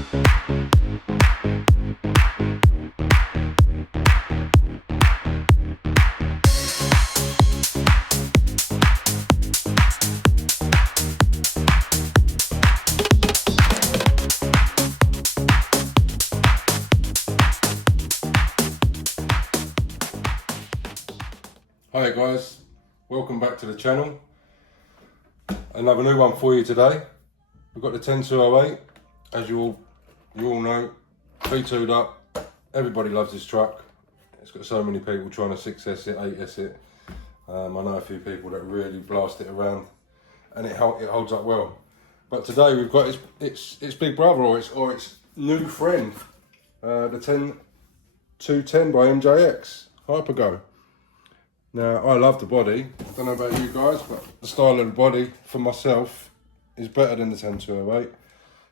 Hi guys, welcome back to the channel. Another new one for you today. We've got the 10208, as you all know, V2'd up. Everybody loves this truck. It's got so many people trying to 6S it, 8S it. I know a few people that really blast it around, and it holds up well. But today we've got its big brother, or its new friend, the 210 by MJX Hyper Go. Now, I love the body. I don't know about you guys, but the style of the body for myself is better than the 10208.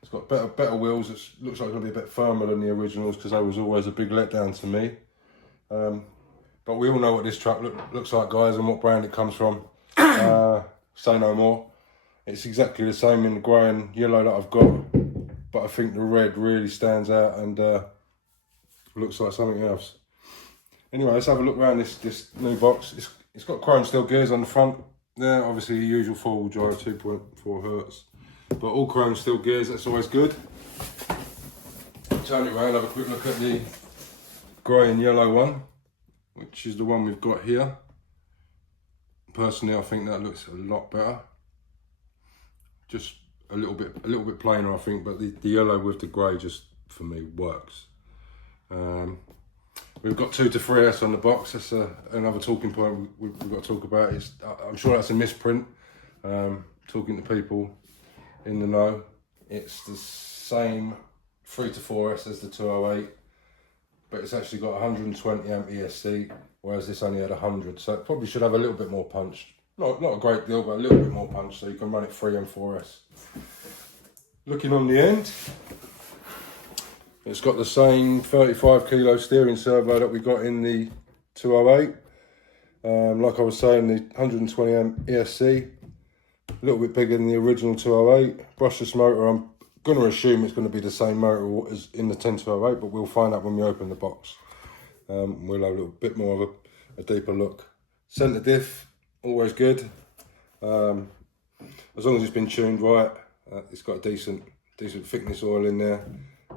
It's got better wheels. It looks like it's going to be a bit firmer than the originals because they was always a big letdown to me. But we all know what this truck looks like, guys, and what brand it comes from. Say no more. It's exactly the same in the grey and yellow that I've got, but I think the red really stands out and looks like something else. Anyway, let's have a look around this new box. It's got chrome steel gears on the front there, obviously the usual 4-wheel drive, 2.4 hertz, but all chrome steel gears, that's always good. Turn it around, have a quick look at the grey and yellow one, which is the one we've got here. Personally, I think that looks a lot better. Just a little bit plainer, I think, but the yellow with the grey just, for me, works. We've got 2 to 3S on the box. That's another talking point we've got to talk about. I'm sure that's a misprint. Talking to people in the know, it's the same 3 to 4S as the 208, but it's actually got 120 amp ESC, whereas this only had 100. So it probably should have a little bit more punch. Not a great deal, but a little bit more punch, so you can run it 3 and 4S. Looking on the end, it's got the same 35 kilo steering servo that we got in the 208. Like I was saying, the 120 amp ESC, a little bit bigger than the original 208. Brushless motor, I'm going to assume it's going to be the same motor as in the 10208, but we'll find out when we open the box. We'll have a little bit more of a deeper look. Centre diff, always good. As long as it's been tuned right, it's got a decent thickness oil in there.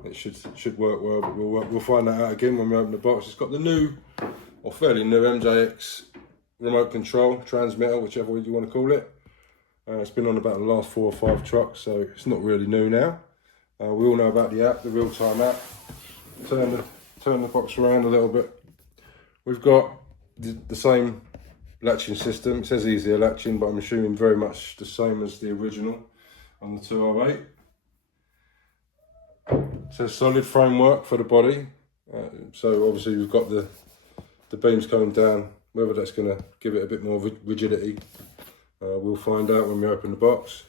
It should work well, but we'll find that out again when we open the box. It's got the new, or fairly new, MJX remote control transmitter, whichever way you want to call it. It's been on about the last 4 or 5 trucks, so it's not really new now. We all know about the app, the real-time app. Turn the box around a little bit. We've got the same latching system. It says easier latching, but I'm assuming very much the same as the original on the 208. It says solid framework for the body, so obviously we've got the beams coming down. Whether that's going to give it a bit more rigidity, we'll find out when we open the box.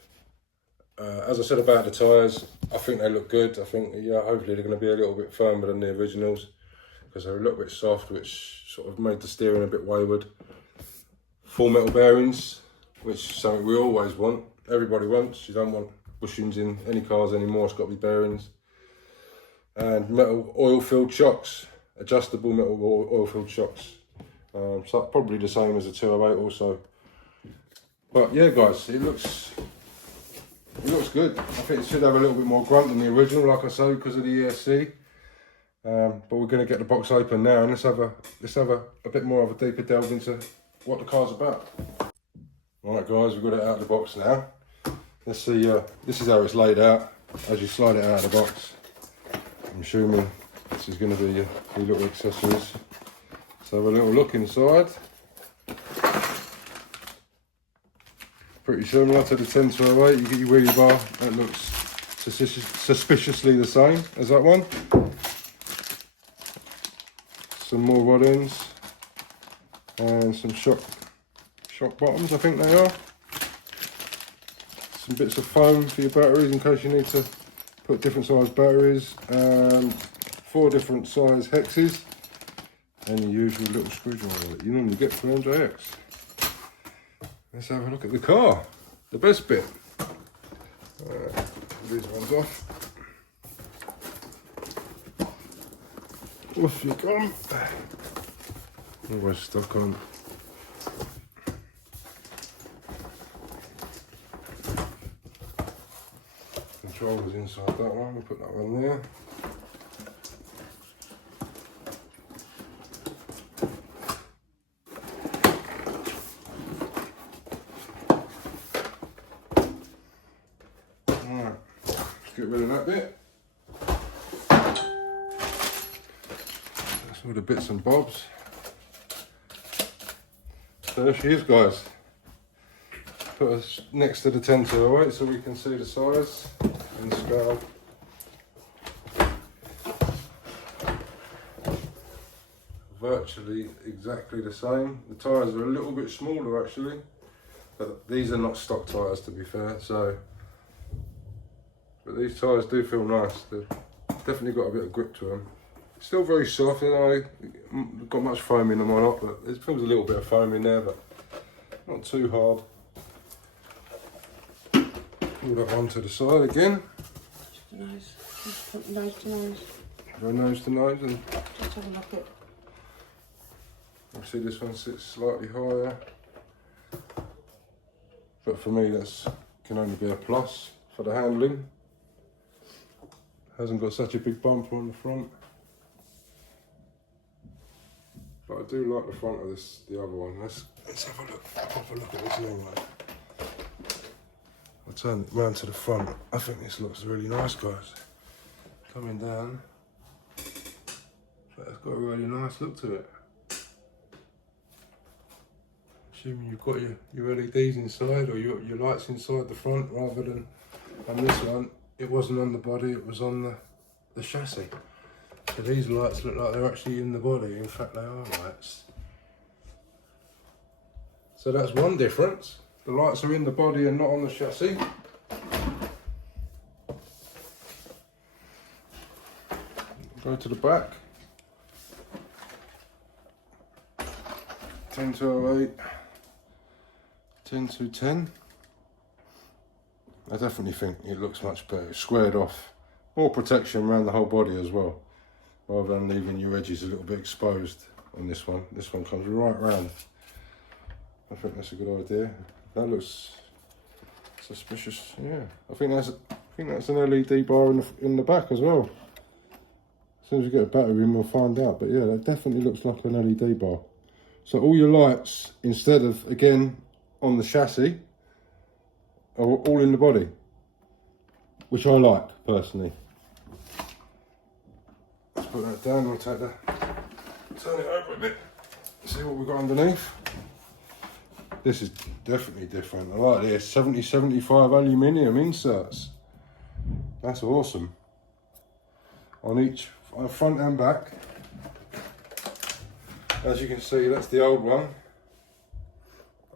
As I said about the tyres, I think they look good. I think, yeah, hopefully they're going to be a little bit firmer than the originals because they're a little bit soft, which sort of made the steering a bit wayward. Full metal bearings, which is something we always want. Everybody wants. You don't want bushings in any cars anymore. It's got to be bearings. And metal oil-filled shocks, adjustable metal oil-filled shocks. So probably the same as the 208 also. But yeah, guys, it looks good. I think it should have a little bit more grunt than the original, like I say, because of the ESC. But we're going to get the box open now, and let's have a bit more of a deeper delve into what the car's about. All right, guys, we've got it out of the box now. Let's see. This is how it's laid out as you slide it out of the box. I'm assuming this is going to be your little accessories. So have a little look inside. Pretty similar to the 10208. You get your wheelie bar. That looks suspiciously the same as that one. Some more rod ends and some shock bottoms, I think they are. Some bits of foam for your batteries in case you need to put different size batteries, 4 different size hexes, and your usual little screwdriver that you normally get from MJX. Let's have a look at the car, the best bit. These ones off. Off you go. Always stuck on. Controllers inside that one, we'll put that one there. Alright, let's get rid of that bit. That's all the bits and bobs. So there she is, guys. Put us next to the 10-208 so we can see the size and scale. Virtually exactly the same. The tyres are a little bit smaller actually, but these are not stock tyres to be fair. So, but these tyres do feel nice. They've definitely got a bit of grip to them. Still very soft. I don't know, got much foam in them or not, but there feels a little bit of foam in there, but not too hard. Pull that one to the side again. Nose. Just put nose to nose. Go nose to nose and Just have a look at. you see this one sits slightly higher. But for me that's can only be a plus for the handling. Hasn't got such a big bumper on the front. But I do like the front of this, the other one. Let's have a look. Have a look at this new one. I'll turn it round to the front. I think this looks really nice, guys. Coming down, but it's got a really nice look to it. Assuming you've got your LEDs inside or your lights inside the front rather than on this one. It wasn't on the body, it was on the chassis. So these lights look like they're actually in the body. In fact, they are lights. So that's one difference. The lights are in the body and not on the chassis. Go to the back. 10-208, 10-210. I definitely think it looks much better. It's squared off. More protection around the whole body as well, rather than leaving your edges a little bit exposed on this one. This one comes right round. I think that's a good idea. That looks suspicious. Yeah, I think that's an LED bar in the back as well. As soon as we get a battery in, we'll find out. But yeah, that definitely looks like an LED bar. So all your lights, instead of again on the chassis, are all in the body, which I like personally. Let's put that down. We'll turn it over a bit. See what we've got underneath. This is definitely different. I like this 70-75 aluminium inserts. That's awesome. On each front and back. As you can see, that's the old one.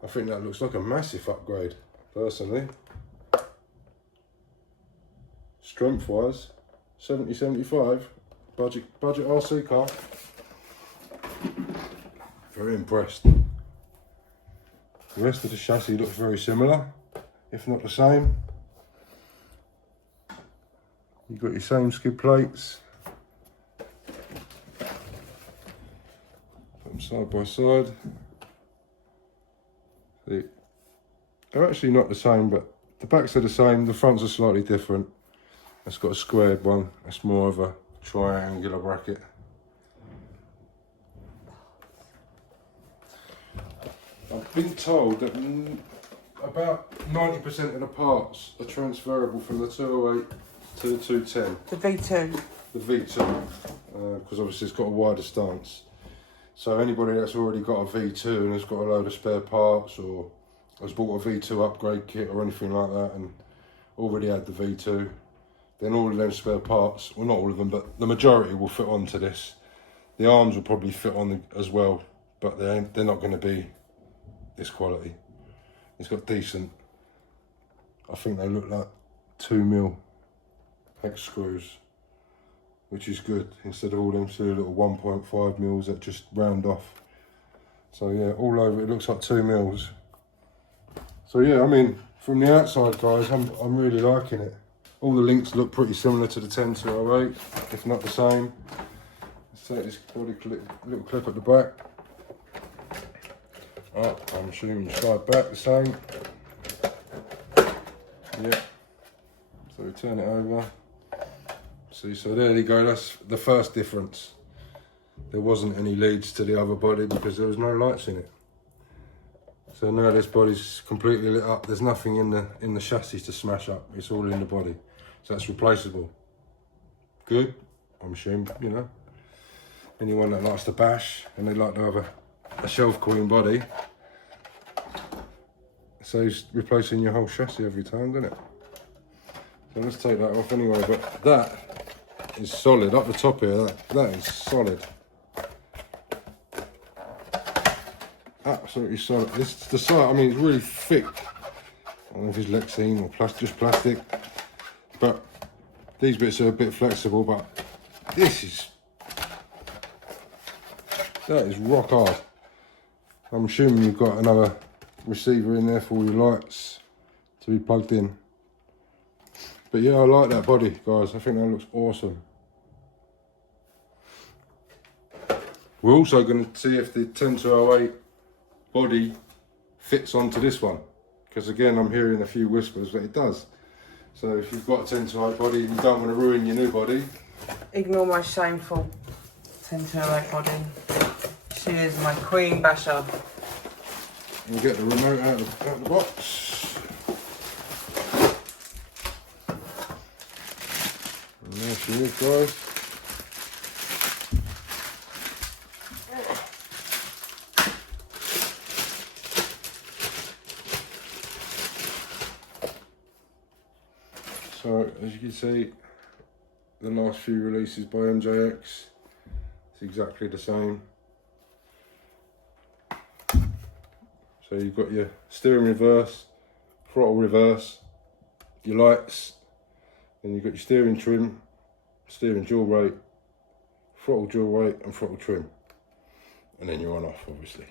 I think that looks like a massive upgrade, personally. Strength wise, 70-75, budget RC car. Very impressed. The rest of the chassis looks very similar, if not the same. You've got your same skid plates. Put them side by side. See, they're actually not the same, but the backs are the same, the fronts are slightly different. It's got a squared one, that's more of a triangular bracket. I've been told that about 90% of the parts are transferable from the 208 to the 210. The V2. The V2, because obviously it's got a wider stance. So anybody that's already got a V2 and has got a load of spare parts or has bought a V2 upgrade kit or anything like that and already had the V2, then all of them spare parts, well not all of them, but the majority will fit onto this. The arms will probably fit on as well, but they're not going to be this quality. It's got decent, I think they look like 2mm hex screws, which is good, instead of all them silly little 1.5mm that just round off. So yeah, all over it looks like 2mm. So yeah, I mean, from the outside guys, I'm really liking it. All the links look pretty similar to the 10-208, if not the same. Let's take this body clip, little clip at the back. Up, I'm assuming slide back the same. Yeah. So we turn it over. See, so there you go, that's the first difference. There wasn't any leads to the other body because there was no lights in it. So now this body's completely lit up. There's nothing in the chassis to smash up. It's all in the body. So that's replaceable. Good, I'm assuming, you know. Anyone that likes to bash and they like to have a shelf cooling body, so it's replacing your whole chassis every time, doesn't it? So let's take that off anyway, but that is solid. Up the top here, that is solid. Absolutely solid. This the side, I mean, it's really thick. I don't know if it's Lexine or just plastic, but these bits are a bit flexible, but that is rock hard. I'm assuming you've got another receiver in there for all your lights to be plugged in. But yeah, I like that body, guys. I think that looks awesome. We're also going to see if the 10208 body fits onto this one, because again, I'm hearing a few whispers that it does. So if you've got a 10208 body and you don't want to ruin your new body, Ignore my shameful 10208 body. She is my queen basher. we'll get the remote out of the box. And there she is, guys. So, as you can see, the last few releases by MJX, it's exactly the same. So you've got your steering reverse, throttle reverse, your lights, then you've got your steering trim, steering dual rate, throttle dual rate and throttle trim. And then you're on off, obviously.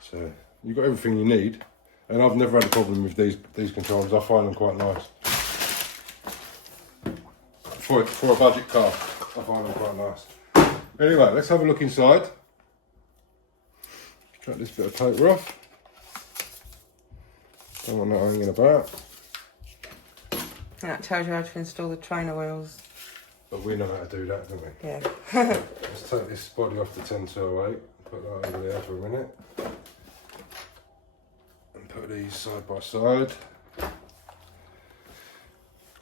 So you've got everything you need. And I've never had a problem with these controls. I find them quite nice. For a budget car, I find them quite nice. Anyway, let's have a look inside. Cut this bit of paper off. Don't want that hanging about. And that tells you how to install the trainer wheels. But we know how to do that, don't we? Yeah. Let's take this body off the 10208, put that over there for a minute. And put these side by side.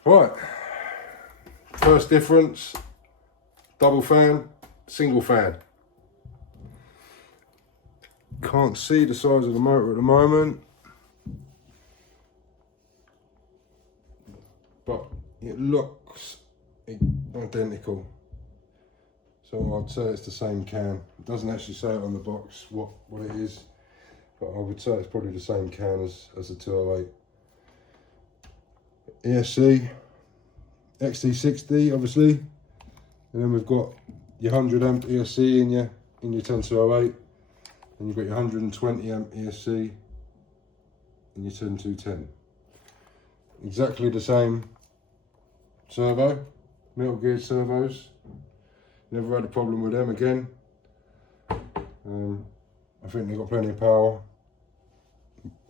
Right. First difference, double fan, single fan. Can't see the size of the motor at the moment, but it looks identical. So I'd say it's the same can. It doesn't actually say it on the box what it is, but I would say it's probably the same can as the 208. ESC. XT60 obviously, and then we've got your 100 amp ESC in your 10208, and you've got your 120 amp ESC in your 10210. Exactly the same servo, metal geared servos. Never had a problem with them again. I think they've got plenty of power.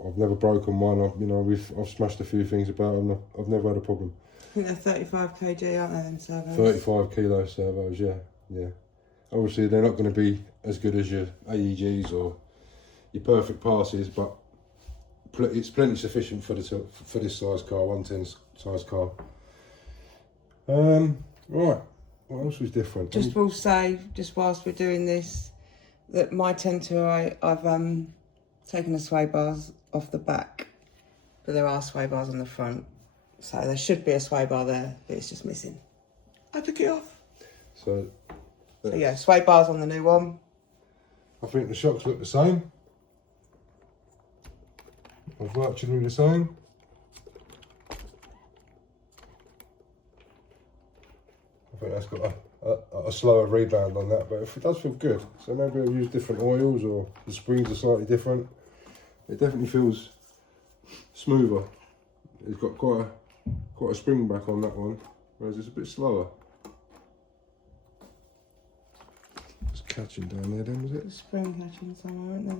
I've never broken one. I've smashed a few things about them. I've never had a problem. I think they're 35 kg, aren't they, them servos? 35 kilo servos, yeah. Obviously, they're not going to be as good as your AEGs or your perfect passes, but it's plenty sufficient for this size car, 110 size car. Right, what else was different? Just will say, just whilst we're doing this, that my 10208, I've taken the sway bars off the back, but there are sway bars on the front. So there should be a sway bar there, but it's just missing. I took it off. So yeah, sway bars on the new one. I think the shocks look the same. Virtually the same. I think that's got a slower rebound on that, but it does feel good. So maybe I'll use different oils, or the springs are slightly different. It definitely feels smoother. It's got quite a spring back on that one, whereas it's a bit slower. catching down there then, was it? The spring catching somewhere, isn't there?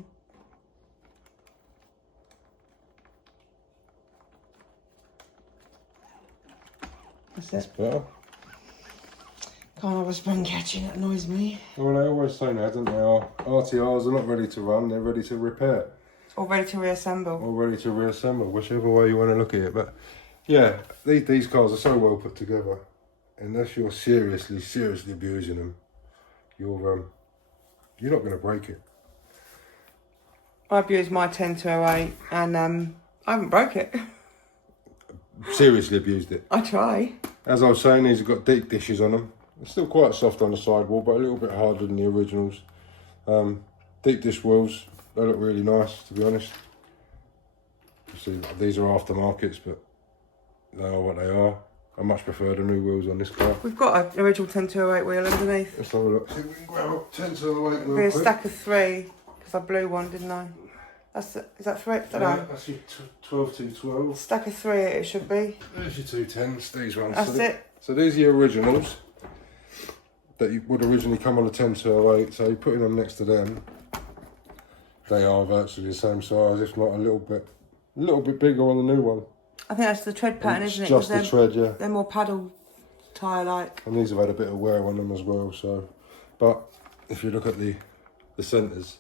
That's it. Better. Can't have a spring catching, that annoys me. Well, they always say that, don't they? Our RTRs are not ready to run, they're ready to repair. Or ready to reassemble. Or ready to reassemble, whichever way you want to look at it. But yeah, these cars are so well put together. Unless you're seriously abusing them, you're not going to break it. I've used my 10208 and I haven't broke it. Seriously abused it. I try. As I was saying, these have got deep dishes on them. They're still quite soft on the sidewall, but a little bit harder than the originals. Deep dish wheels, they look really nice, to be honest. You see, these are aftermarkets, but they are what they are. I much prefer the new wheels on this car. We've got an original 10208 wheel underneath. Let's have a look. See if we can grab up 10208 It'll real be a quick. stack of 3, because I blew one, didn't I? Is that 3? I don't know. That's your 12 to 12. Stack of 3 it should be. There's your 210s, these ones. That's it. So these are your originals that you would originally come on a 10208. So you're putting them next to them. They are virtually the same size, if not a little bit bigger on the new one. I think that's the tread pattern, isn't it? Just the tread, yeah. They're more paddle tyre-like. And these have had a bit of wear on them as well. So, but if you look at the centres,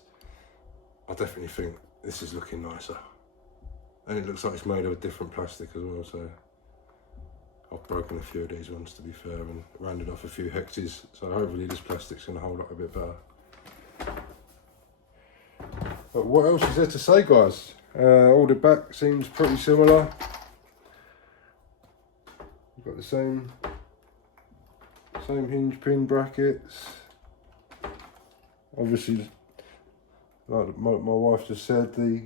I definitely think this is looking nicer. And it looks like it's made of a different plastic as well. So I've broken a few of these ones, to be fair, and rounded off a few hexes. So hopefully this plastic's going to hold up a bit better. But what else is there to say, guys? All the back seems pretty similar. You've got the same hinge pin brackets. Obviously, like my wife just said, the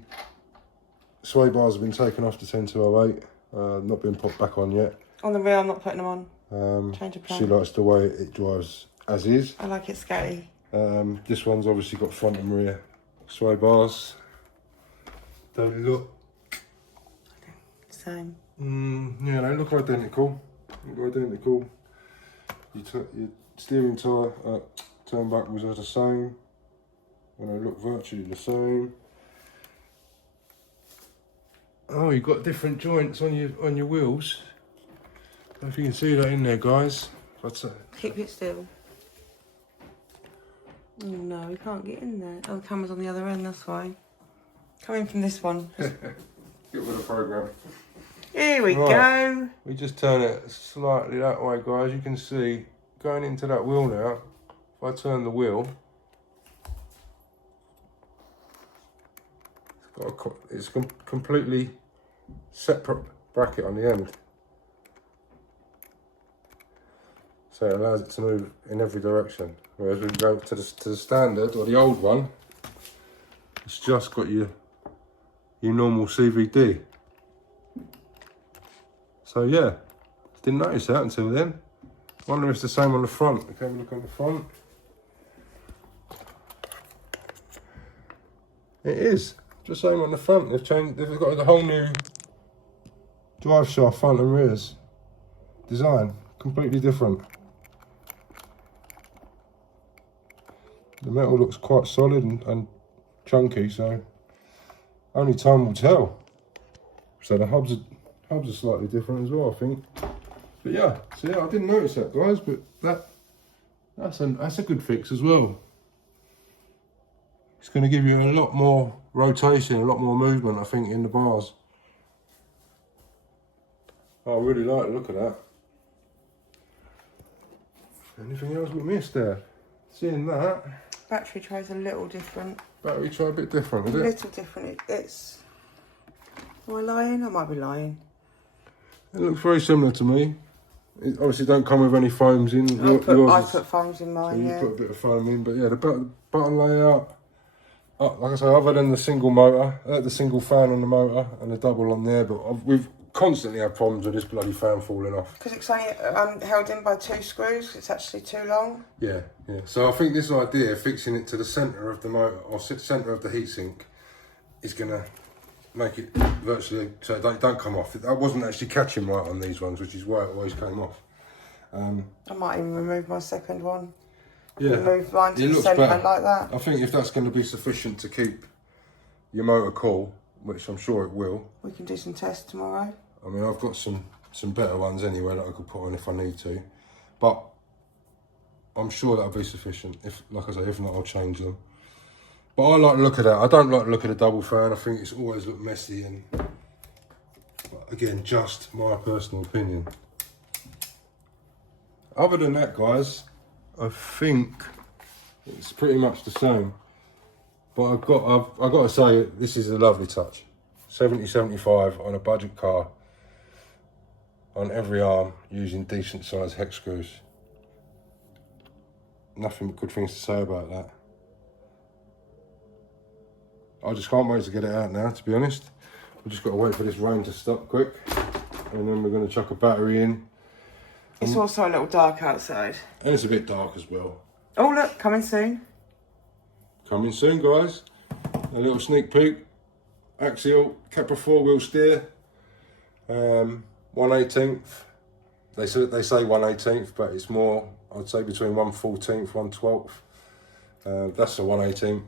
sway bars have been taken off the 10208, not been put back on yet. On the rear, I'm not putting them on. Change of plan. She likes the way it drives as is. I like it scatty. This one's obviously got front and rear sway bars. They look... Same. Yeah, they look identical. Your steering turn backwards are the same. And they look virtually the same. Oh, you've got different joints on your wheels. I don't know if you can see that in there, guys. But, Keep it still. Oh no, we can't get in there. Oh, the camera's on the other end, that's why. Coming from this one. get with the program. Here we go. We just turn it slightly that way, guys. You can see going into that wheel now. If I turn the wheel, it's completely separate bracket on the end. So it allows it to move in every direction. Whereas we go to the standard, or the old one, it's just got your normal CVD. So yeah, didn't notice that until then. Wonder if it's the same on the front. Okay, have a look on the front. It is. Just same on the front. They've got a whole new drive shaft, front and rears design. Completely different. The metal looks quite solid and chunky, so only time will tell. So the hubs are slightly different as well, I think. But yeah, so yeah, I didn't notice that, guys, but that's a good fix as well. It's going to give you a lot more rotation, a lot more movement, I think, in the bars. I really like the look of that. Anything else we missed there? Seeing that. Battery tray's a little different. Battery tray a bit different, is it? A little different. It's... Am I lying? I might be lying. It looks very similar to me. It obviously don't come with any foams in. I put foams in mine, so yeah. you put a bit of foam in, but yeah, the button layout. Like I say, other than the single motor, the single fan on the motor and the double on there, but we've constantly had problems with this bloody fan falling off. Because it's only held in by 2 screws, it's actually too long. Yeah. So I think this idea, fixing it to the centre of the motor, or centre of the heatsink, is going to make it virtually, so they don't come off. That wasn't actually catching right on these ones, which is why it always came off. I might even remove my second one. Yeah, move line to it the looks centre better. like that. I think if that's going to be sufficient to keep your motor cool, which I'm sure it will. We can do some tests tomorrow. I mean, I've got some better ones anyway that I could put on if I need to, but I'm sure that'll be sufficient. If, like I say, if not, I'll change them. But I like the look at that. I don't like the look at a double fan. I think it's always looked messy, and but again, just my personal opinion. Other than that, guys, I think it's pretty much the same. But I've got to say, this is a lovely touch. 70-75 on a budget car, on every arm, using decent sized hex screws. Nothing but good things to say about that. I just can't wait to get it out now, to be honest. We've just got to wait for this rain to stop quick, and then we're going to chuck a battery in. It's also a little dark outside. And it's a bit dark as well. Oh look, coming soon. Coming soon, guys. A little sneak peek. Axial, Capra 4-wheel steer. 1/18. They say 1/18, but it's more, I'd say between 1/14, 1/12. That's a 1/18,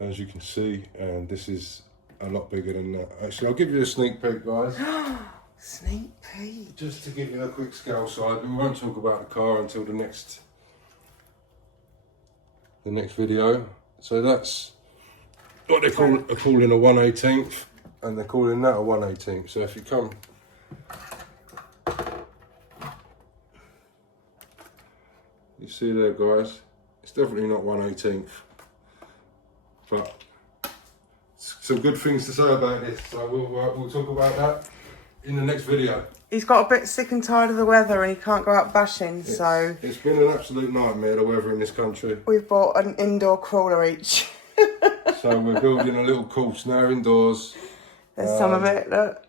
as you can see, and this is a lot bigger than that. Actually, I'll give you a sneak peek, guys. Sneak peek. Just to give you a quick scale side. We won't talk about the car until the next video. So that's what they're calling a 1/18, and they're calling that a 1/18. So if you come, you see there, guys, it's definitely not 1/18, but some good things to say about this. So we'll talk about that in the next video. He's got a bit sick and tired of the weather and he can't go out bashing, so It's been an absolute nightmare, the weather in this country. we've bought an indoor crawler each. So we're building a little course now indoors. There's some of it, look.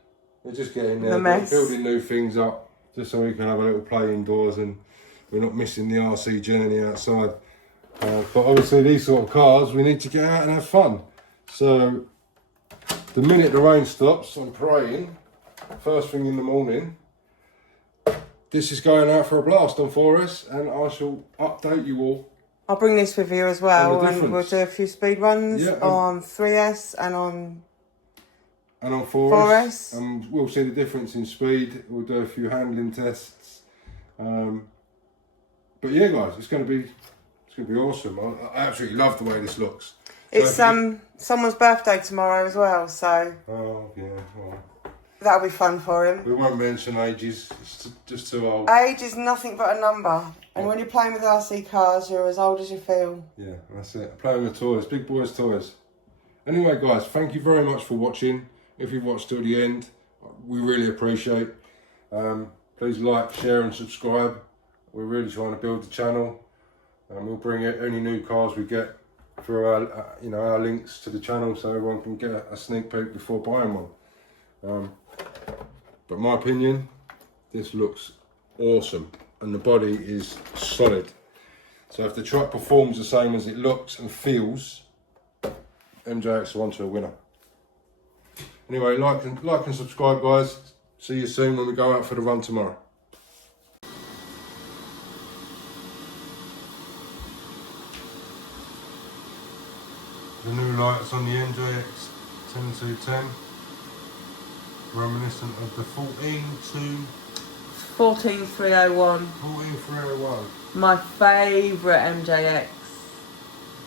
We're just getting there, The mess. building new things up, just so we can have a little play indoors and we're not missing the RC journey outside. But obviously these sort of cars, we need to get out and have fun. So the minute the rain stops, I'm praying, first thing in the morning, this is going out for a blast on 4S, and I shall update you all. I'll bring this with you as well, And the and we'll difference. do a few speed runs Yeah, on 3S and on 4S, and we'll see the difference in speed. We'll do a few handling tests. But yeah, guys, it's going to be awesome. I absolutely love the way this looks. It's So someone's birthday tomorrow as well, so oh yeah, well, that'll be fun for him. we won't mention ages. It's just too old. Age is nothing but a number, and when you're playing with RC cars, you're as old as you feel. Yeah, that's it. Playing with toys, big boys' toys. Anyway, guys, thank you very much for watching. If you've watched till the end, we really appreciate. Please like, share, and subscribe. We're really trying to build the channel, and we'll bring out any new cars we get through our, our links to the channel, so everyone can get a sneak peek before buying one. But my opinion, this looks awesome, and the body is solid. So if the truck performs the same as it looks and feels, MJX are onto a winner. Anyway, like and subscribe, guys. See you soon when we go out for the run tomorrow. The new lights on the MJX 10210, reminiscent of the 14301, 14301. my favourite MJX.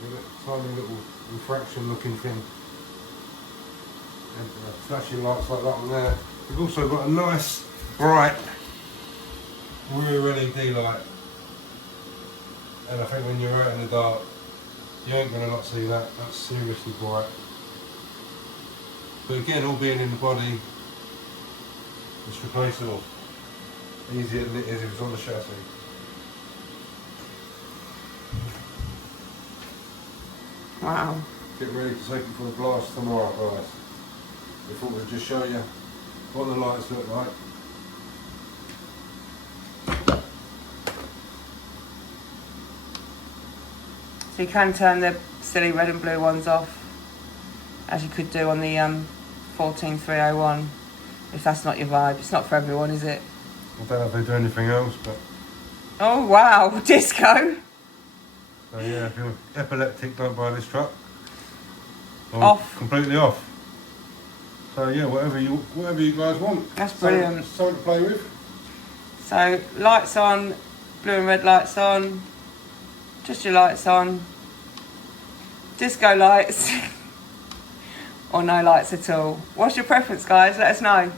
With a tiny little refraction looking thing. And flashing lights like that on there. We've also got a nice bright rear LED light. And I think when you're out in the dark, you ain't gonna not see that. That's seriously bright. But again, all being in the body, it's replaceable. Easy as it is if it's on the chassis. Wow. Get ready to take it for a blast tomorrow, guys. We thought we'd just show you what the lights look like. So you can turn the silly red and blue ones off, as you could do on the 14301, if that's not your vibe. It's not for everyone, is it? I don't know if they do anything else, but Oh wow, disco. So yeah, if you're epileptic, don't buy this truck. Or Off. Completely off. So yeah, whatever you guys want. That's brilliant. Something to play with. So lights on, blue and red lights on, just your lights on, disco lights, or no lights at all. What's your preference, guys? Let us know.